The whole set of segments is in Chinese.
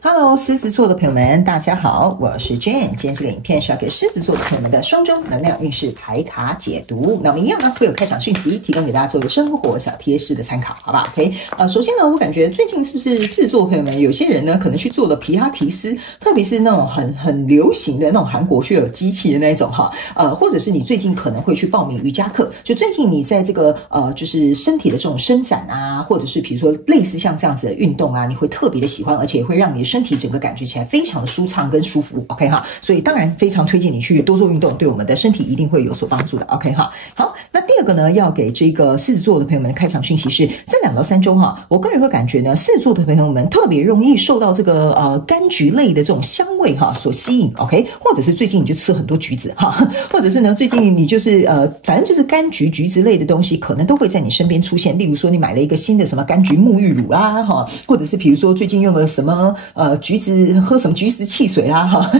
Hello，狮子座的朋友们，大家好，我是 Jane。今天这个影片是要给狮子座的朋友们的双周能量运势牌卡解读。那我们一样呢，会有开场讯息，提供给大家做一个生活小贴士的参考，好不好 ？OK，首先呢，我感觉最近是不是狮子座的朋友们，有些人呢可能去做了皮拉提斯，特别是那种很流行的那种韩国需要有机器的那一种哈，或者是你最近可能会去报名瑜伽课，就最近你在这个就是身体的这种伸展啊，或者是比如说类似像这样子的运动啊，你会特别的喜欢，而且会让你的身体整个感觉起来非常的舒畅跟舒服 ，OK 哈，所以当然非常推荐你去多做运动，对我们的身体一定会有所帮助的 ，OK 哈。好，那第二个呢，要给这个狮子座的朋友们的开场讯息是，这2到3周哈，我个人会感觉呢，狮子座的朋友们特别容易受到这个柑橘类的这种香味哈所吸引 ，OK， 或者是最近你就吃很多橘子哈，或者是呢最近你就是反正就是柑橘橘子类的东西，可能都会在你身边出现。例如说你买了一个新的什么柑橘沐浴乳啦哈，或者是比如说最近用了什么橘子喝什么橘子汽水啦哈，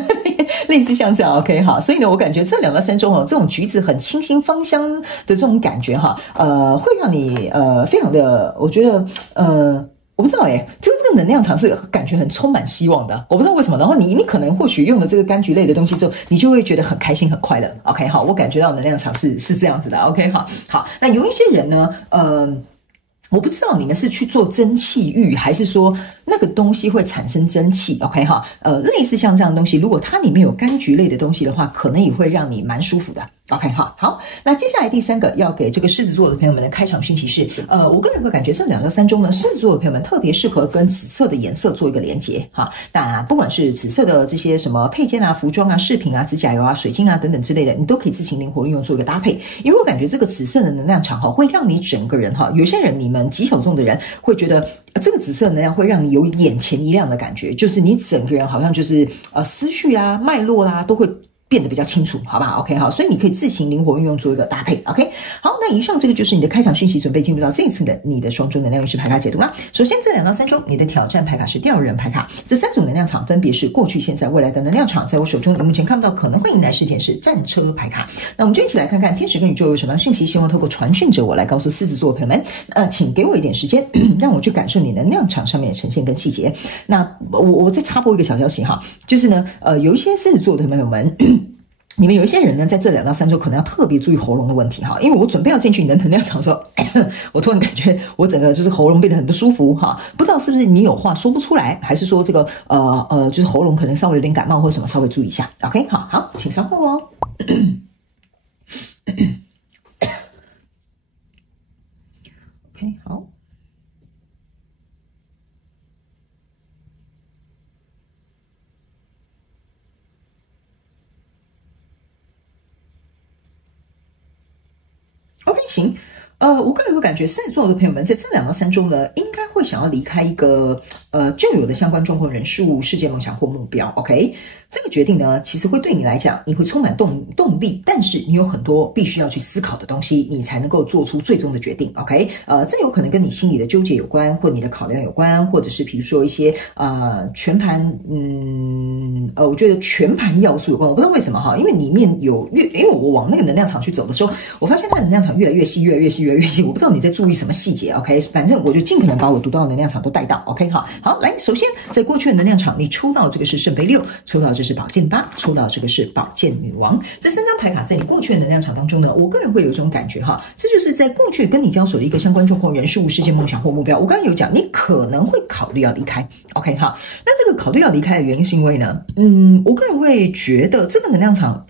类似像这样 OK 哈，所以呢，我感觉这2到3周哦，这种橘子很清新芳香的这种感觉哈，会让你非常的，我觉得我不知道这个能量场是感觉很充满希望的，我不知道为什么。然后你可能或许用了这个柑橘类的东西之后，你就会觉得很开心很快乐 OK 好，我感觉到能量场是这样子的 OK 好，那有一些人呢我不知道你们是去做蒸汽浴，还是说那个东西会产生蒸汽 ，OK 哈？类似像这样的东西，如果它里面有柑橘类的东西的话，可能也会让你蛮舒服的 ，OK 哈？好，那接下来第3个要给这个狮子座的朋友们的开场讯息是，我个人会感觉这2到3周呢，狮子座的朋友们特别适合跟紫色的颜色做一个连结哈。那不管是紫色的这些什么配件啊、服装啊、饰品啊、指甲油啊、水晶啊等等之类的，你都可以自行灵活运用做一个搭配，因为我感觉这个紫色的能量场哈，会让你整个人哈，有些人你们极小众的人会觉得这个紫色能量会让你有眼前一亮的感觉，就是你整个人好像就是思绪啊、脉络啦都会变得比较清楚，好不好 ？OK 好，所以你可以自行灵活运用做一个搭配 ，OK。好，那以上这个就是你的开场讯息，准备进入到这一次的你的双周能量运势牌卡解读啦。首先，这2到3周你的挑战牌卡是吊人牌卡，这3种能量场分别是过去、现在、未来的能量场。在我手中，你目前看不到可能会迎来事件是战车牌卡。那我们就一起来看看天使跟宇宙有什么样讯息，希望透过传讯者我来告诉狮子座的朋友们。请给我一点时间，让我去感受你能量场上面的呈现跟细节。那我再插播一个小消息哈，就是呢，有一些狮子座的朋友们。你们有一些人呢，在这2到3周可能要特别注意喉咙的问题哈，因为我准备要进去你的能量场的时候，我突然感觉我整个就是喉咙变得很不舒服哈，不知道是不是你有话说不出来，还是说这个就是喉咙可能稍微有点感冒或什么，稍微注意一下 ，OK 好，请稍后哦。OK 好。OK 行，我个人会感觉狮子座的朋友们在这2到3周呢，应该会想要离开一个旧有的相关状况、人事物、世界梦想或目标。OK， 这个决定呢，其实会对你来讲，你会充满动力，但是你有很多必须要去思考的东西，你才能够做出最终的决定。OK， 这有可能跟你心里的纠结有关，或你的考量有关，或者是比如说一些全盘我觉得全盘要素有关。我不知道为什么哈，因为里面因为我往那个能量场去走的时候，我发现它的能量场越来越细，越来越细，越来越细。我不知道你在注意什么细节 ，OK， 反正我就尽可能把我读到的能量场都带到 ，OK 哈。好，来，首先在过去的能量场，你抽到这个是圣杯6，抽到这是宝剑8，抽到这个是宝剑女王。这3张牌卡在你过去的能量场当中呢，我个人会有一种感觉哈，这就是在过去跟你交手的一个相关状况、人事物、世界梦想或目标。我刚刚有讲，你可能会考虑要离开 ，OK 哈。那这个考虑要离开的原因是因为呢，我个人会觉得这个能量场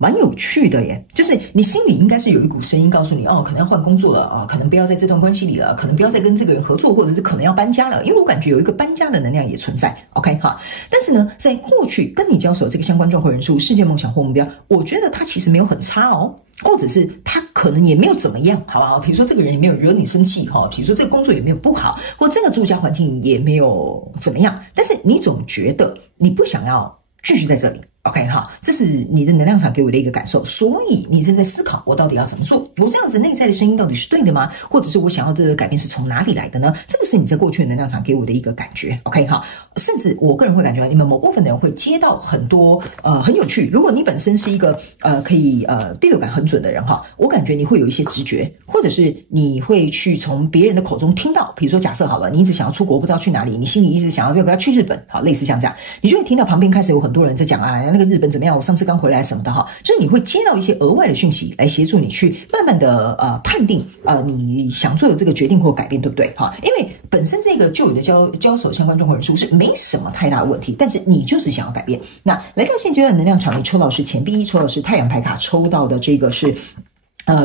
蛮有趣的耶，就是你心里应该是有一股声音告诉你，可能要换工作了可能不要在这段关系里了，可能不要再跟这个人合作，或者是可能要搬家了，因为我感觉有一个搬家的能量也存在 ，OK 哈。但是呢，在过去跟你交手这个相关状况、人数、世界梦想或目标，我觉得他其实没有很差哦。或者是他可能也没有怎么样，好不好？比如说这个人也没有惹你生气哈，比如说这个工作也没有不好，或这个住家环境也没有怎么样，但是你总觉得你不想要继续在这里。OK 哈，这是你的能量场给我的一个感受，所以你正在思考我到底要怎么做，我这样子内在的声音到底是对的吗？或者是我想要这个改变是从哪里来的呢？这个是你在过去的能量场给我的一个感觉 OK 哈，甚至我个人会感觉你们某部分的人会接到很多很有趣，如果你本身是一个可以第六感很准的人哈，我感觉你会有一些直觉，或者是你会去从别人的口中听到，比如说假设好了，你一直想要出国不知道去哪里，你心里一直想要不要去日本，好，类似像这样，你就会听到旁边开始有很多人在讲啊，那个日本怎么样，我上次刚回来什么的哈，就是你会接到一些额外的讯息来协助你去慢慢的判定你想做的这个决定或改变对不对哈，因为本身这个就有的交手相关状况人数是没什么太大的问题，但是你就是想要改变。那来到现阶段能量场，你抽到的是钱币，抽到的是太阳牌卡，抽到的这个是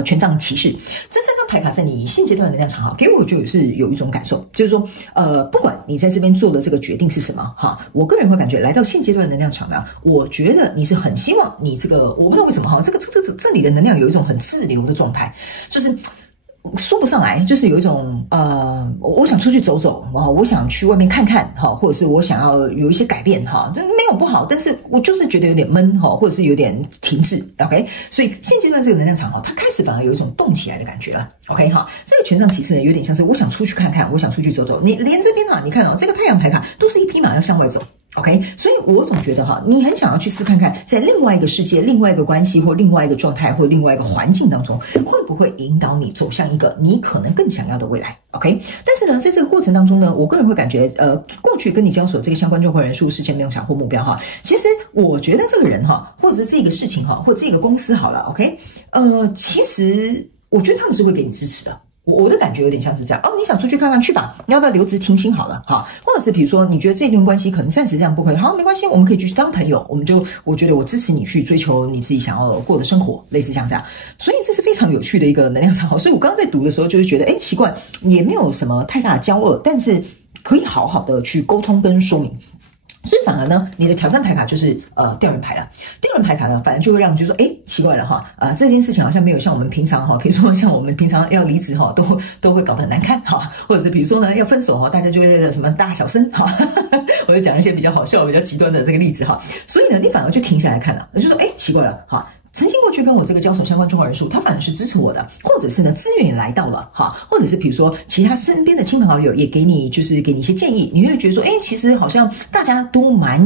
权杖骑士，这三张牌卡在你现阶段的能量场哈，给我就是有一种感受，就是说不管你在这边做的这个决定是什么哈，我个人会感觉来到现阶段的能量场呢，我觉得你是很希望你这个，我不知道为什么哈，这里的能量有一种很自由的状态，就是说不上来，就是有一种我想出去走走我想去外面看看哈，或者是我想要有一些改变哈，没有不好，但是我就是觉得有点闷哈，或者是有点停滞 OK， 所以现阶段这个能量场哈，它开始反而有一种动起来的感觉了 OK 哈，这个权杖骑士呢有点像是我想出去看看，我想出去走走，你连这边你看这个太阳牌卡都是一匹马要向外走。OK， 所以我总觉得哈，你很想要去试看看，在另外一个世界、另外一个关系或另外一个状态或另外一个环境当中，会不会引导你走向一个你可能更想要的未来 ？OK， 但是呢，在这个过程当中呢，我个人会感觉，过去跟你交手这个相关状况人数、事前梦想或目标哈，其实我觉得这个人哈，或者是这个事情哈，或者这个公司好了 ，OK， 其实我觉得他们是会给你支持的。我的感觉有点像是这样你想出去看看去吧，你要不要留职停薪好了哈？或者是比如说你觉得这段关系可能暂时这样不可以，好没关系，我们可以继续当朋友，我觉得我支持你去追求你自己想要过的生活，类似像这样，所以这是非常有趣的一个能量场所以我刚刚在读的时候就是觉得奇怪，也没有什么太大的交恶，但是可以好好的去沟通跟说明。所以反而呢，你的挑战牌卡就是吊人牌了。吊人牌卡呢，反而就会让你觉得说，奇怪了哈，这件事情好像没有像我们平常哈，比如说像我们平常要离职哈，都会搞得很难看哈，或者是比如说呢要分手哈，大家就会什么大小声哈，我就讲一些比较好笑、比较极端的这个例子哈。所以呢，你反而就停下来看了，就说奇怪了哈。曾经过去跟我这个交手相关状况人数，他反而是支持我的，或者是呢资源也来到了哈，或者是比如说其他身边的亲朋好友也给你给你一些建议，你会觉得说，其实好像大家都蛮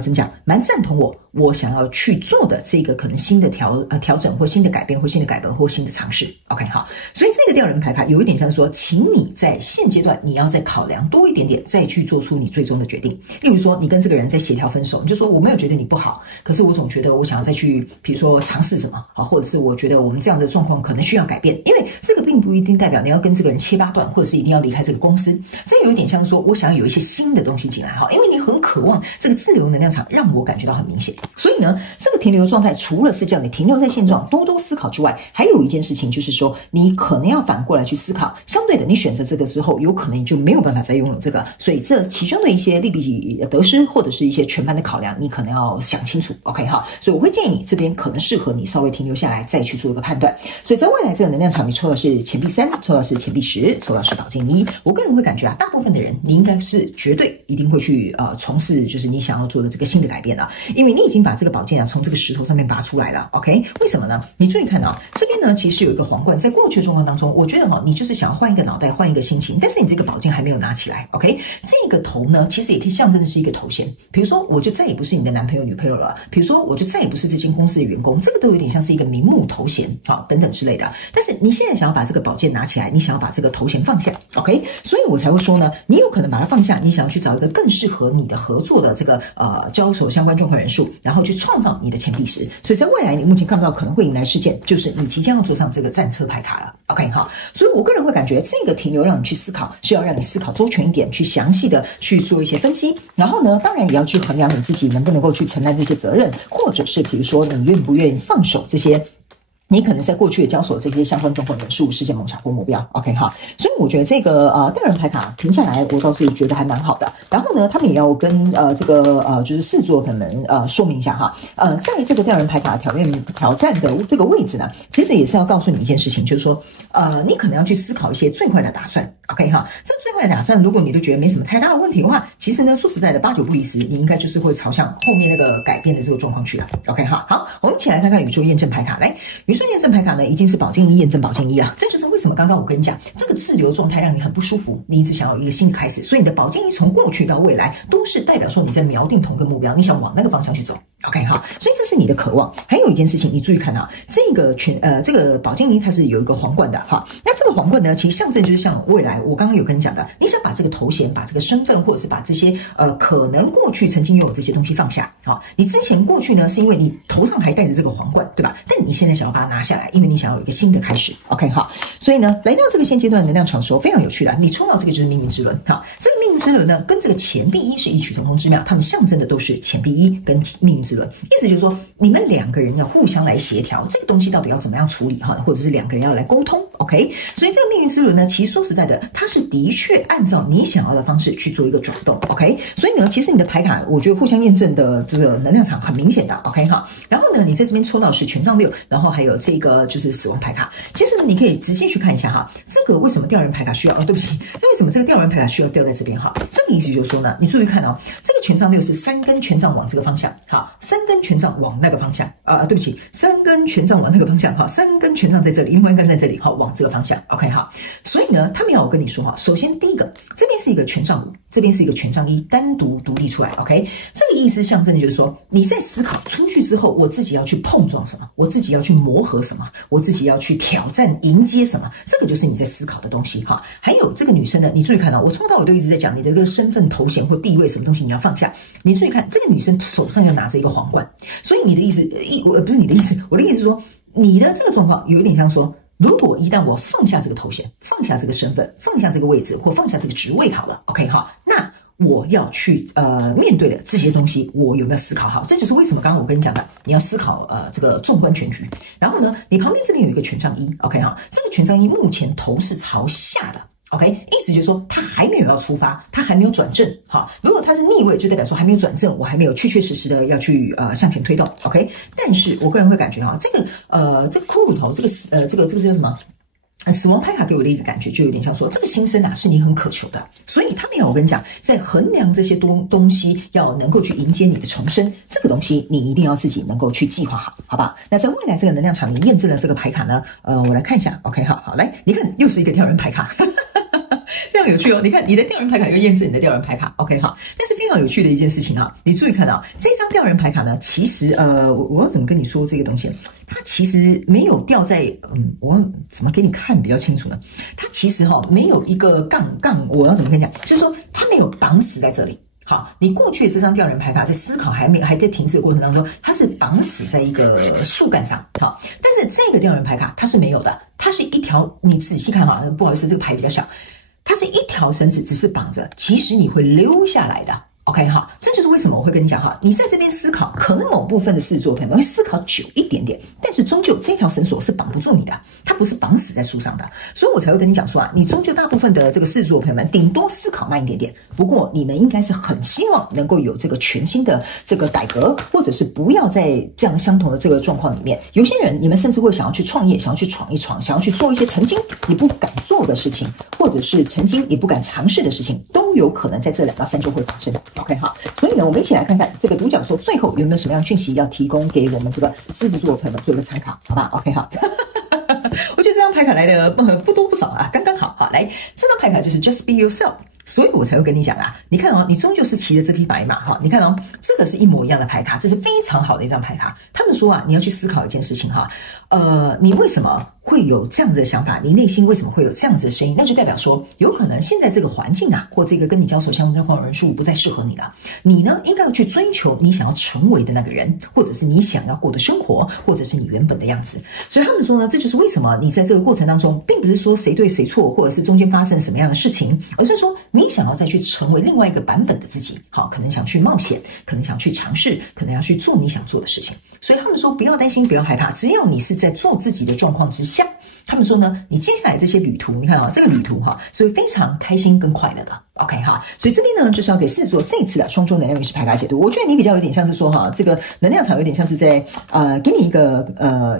怎么讲，蛮赞同我想要去做的这个可能新的调整或新的改变或新的改本或新的尝试 OK 好，所以这个吊人牌卡有一点像说，请你在现阶段你要再考量多一点点，再去做出你最终的决定。例如说你跟这个人在协调分手，你就说我没有觉得你不好，可是我总觉得我想要再去比如说尝试什么好，或者是我觉得我们这样的状况可能需要改变，因为这个并不一定代表你要跟这个人切八段，或者是一定要离开这个公司，这有一点像说我想要有一些新的东西进来哈，因为你很渴望这个自流能量场让我感觉到很明显。所以呢，这个停留的状态除了是叫你停留在现状多多思考之外，还有一件事情就是说你可能要反过来去思考，相对的你选择这个之后有可能你就没有办法再拥有这个，所以这其中的一些利弊得失或者是一些全盘的考量你可能要想清楚 OK 哈，所以我会建议你这边可能适合你稍微停留下来再去做一个判断。所以在未来这个能量场你抽的是钱币3，抽到是钱币10，抽到是宝剑1，我个人会感觉大部分的人你应该是绝对一定会去从事就是你想要做的这个新的改变因为你已经把这个宝剑从这个石头上面拔出来了 OK， 为什么呢？你注意看这边呢其实有一个皇冠，在过去的状况当中我觉得你就是想要换一个脑袋换一个心情，但是你这个宝剑还没有拿起来 OK， 这个头呢其实也可以象征的是一个头衔，比如说我就再也不是你的男朋友女朋友了，比如说我就再也不是这间公司的员工，这个都有点像是一个名目头衔等等之类的，但是你现在想要把这个宝剑拿起来，你想要把这个头衔放下 OK， 所以我才会说呢，你有可能把它放下，你想要去找一个更适合你的合作的这个交手相关状况人数，然后去创造你的钱币10，所以在未来你目前看不到可能会迎来事件，就是你即将要坐上这个战车牌卡了 OK 好，所以我个人会感觉这个停留让你去思考，是要让你思考周全一点，去详细的去做一些分析，然后呢当然也要去衡量你自己能不能够去承担这些责任，或者是比如说你愿不愿意放手这些你可能在过去的交手这些相关状况人数实现梦想或目标 ，OK 哈，所以我觉得这个吊人牌卡停下来，我倒是觉得还蛮好的。然后呢，他们也要跟这个就是狮子座朋友们说明一下哈，在这个吊人牌卡挑战的这个位置呢，其实也是要告诉你一件事情，就是说你可能要去思考一些最坏的打算 ，OK 哈，这最坏的打算，如果你都觉得没什么太大的问题的话，其实呢，说实在的，8、9不离10，你应该就是会朝向后面那个改变的这个状况去了 ，OK 哈。好，我们一起来看看宇宙验证牌卡，来宇宙验证牌卡呢，已经是宝剑一验证宝剑一啊，这就是为什么刚刚我跟你讲，这个滞留状态让你很不舒服，你一直想要有一个新的开始，所以你的宝剑一从过去到未来都是代表说你在瞄定同个目标，你想往那个方向去走。OK 好，所以这是你的渴望。还有一件事情，你注意看啊，这个宝剑一它是有一个皇冠的哈。那这个皇冠呢，其实象征就是像未来，我刚刚有跟你讲的，你想把这个头衔、把这个身份，或者是把这些可能过去曾经拥有这些东西放下。好，你之前过去呢，是因为你头上还戴着这个皇冠，对吧？但你现在想要把它拿下来，因为你想要有一个新的开始。OK 好，所以呢，来到这个现阶段能量场的时候，非常有趣的，你抽到这个就是命运之轮。好，这个命运之轮呢，跟这个钱币一是异曲同工之妙，它们象征的都是钱币一跟命运之轮。意思就是说，你们两个人要互相来协调，这个东西到底要怎么样处理哈，或者是两个人要来沟通 ，OK？ 所以这个命运之轮呢，其实说实在的，它是的确按照你想要的方式去做一个转动 ，OK？ 所以呢，其实你的牌卡，我觉得互相验证的这个能量场很明显的 ，OK 哈。然后呢，你在这边抽到是权杖6，然后还有这个就是死亡牌卡。其实呢，你可以仔细去看一下哈，这个为什么吊人牌卡需要？对不起，这为什么这个吊人牌卡需要吊在这边哈？这个意思就是说呢，你注意看哦，这个权杖6是3根权杖往这个方向，好，3根权杖往那个方向，对不起，3根权杖往那个方向，好，3根权杖在这里，另外一根在这里，好，往这个方向 ，OK 好。所以呢，他们要我跟你说哈，首先第一个，这边是一个权杖5，这边是一个权杖1，单独独立出来 ，OK？ 这个意思象征的就是说，你在思考出去之后，我自己要去碰撞什么，我自己要去磨合什么，我自己要去挑战迎接什么，这个就是你在思考的东西哈。还有这个女生呢，你注意看我从头到尾都一直在讲你的这个身份头衔或地位什么东西你要放下。你注意看，这个女生手上要拿着一个皇冠，所以你的意思不是你的意思，我的意思是说，你的这个状况有一点像说，如果一旦我放下这个头衔，放下这个身份，放下这个位置，或放下这个职位好了 ，OK 好，那我要去面对的这些东西，我有没有思考好？这就是为什么刚刚我跟你讲的，你要思考这个纵观全局。然后呢，你旁边这边有一个权杖1 ，OK 哈，这个权杖1目前头是朝下的。OK， 意思就是说，他还没有要出发，他还没有转正。好，如果他是逆位，就代表说还没有转正，我还没有确确实实的要去向前推动。OK， 但是我个人会感觉到这个骷髅头，这个叫什么？死亡牌卡给我的一个感觉就有点像说，这个新生啊是你很渴求的，所以他没有我跟你讲，在衡量这些东西要能够去迎接你的重生，这个东西你一定要自己能够去计划好，好不好？那在未来这个能量场里验证了这个牌卡呢，我来看一下 ，OK 好，来，你看又是一个吊人牌卡。非常有趣哦，你看你的吊人牌卡又验证你的吊人牌卡 ，OK 好，但是非常有趣的一件事情啊，你注意看到这张吊人牌卡呢，其实我要怎么跟你说这个东西？它其实没有吊在我要怎么给你看比较清楚呢？它其实没有一个杠，我要怎么跟你讲？就是说它没有绑死在这里。好，你过去的这张吊人牌卡在思考还在停滞的过程当中，它是绑死在一个树干上。好，但是这个吊人牌卡它是没有的，它是一条，你仔细看哈，不好意思，这个牌比较小。它是一条绳子，只是绑着，其实你会溜下来的。OK 哈，这就是为什么我会跟你讲哈，你在这边思考，可能某部分的狮子座朋友们会思考久一点点，但是终究这条绳索是绑不住你的，它不是绑死在树上的，所以我才会跟你讲说你终究大部分的这个狮子座朋友们，顶多思考慢一点点，不过你们应该是很希望能够有这个全新的这个改革，或者是不要在这样相同的这个状况里面。有些人你们甚至会想要去创业，想要去闯一闯，想要去做一些曾经你不敢做的事情，或者是曾经你不敢尝试的事情，都有可能在这2到3周会发生。OK 好，所以呢，我们一起来看看这个独角兽最后有没有什么样的讯息要提供给我们这个狮子座的朋友们做一个参考，好吧 ？OK 好。我觉得这张牌卡来的不多不少啊，刚刚好。好，来，这张牌卡就是 Just Be Yourself。所以我才会跟你讲啊，你看你终究是骑着这匹白马哈，你看这个是一模一样的牌卡，这是非常好的一张牌卡。他们说你要去思考一件事情哈，你为什么会有这样子的想法？你内心为什么会有这样子的声音？那就代表说，有可能现在这个环境啊，或这个跟你交手相同状况的人数不再适合你了。你呢，应该要去追求你想要成为的那个人，或者是你想要过的生活，或者是你原本的样子。所以他们说呢，这就是为什么你在这个过程当中，并不是说谁对谁错，或者是中间发生什么样的事情，而是说你想要再去成为另外一个版本的自己。好，可能想去冒险，可能想去尝试，可能要去做你想做的事情。所以他们说，不要担心，不要害怕，只要你是在做自己的状况之下，他们说呢，你接下来这些旅途，你看啊，这个旅途哈，是会非常开心跟快乐的。OK 哈，所以这边呢，就是要给狮子座这一次的双周能量运势牌卡解读。我觉得你比较有点像是说哈，这个能量场有点像是在给你一个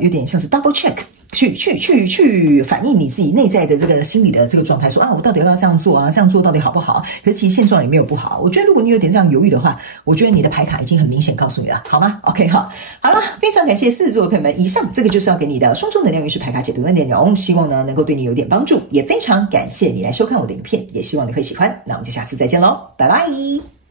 有点像是 double check。去反映你自己内在的这个心理的这个状态，说啊，我到底要不要这样做啊？这样做到底好不好？可是其实现状也没有不好。我觉得如果你有点这样犹豫的话，我觉得你的牌卡已经很明显告诉你了，好吗 ？OK 哈，好了，非常感谢狮子座的朋友们，以上这个就是要给你的双周能量运势牌卡解读的内容，希望呢能够对你有点帮助，也非常感谢你来收看我的影片，也希望你会喜欢。那我们就下次再见喽，拜拜。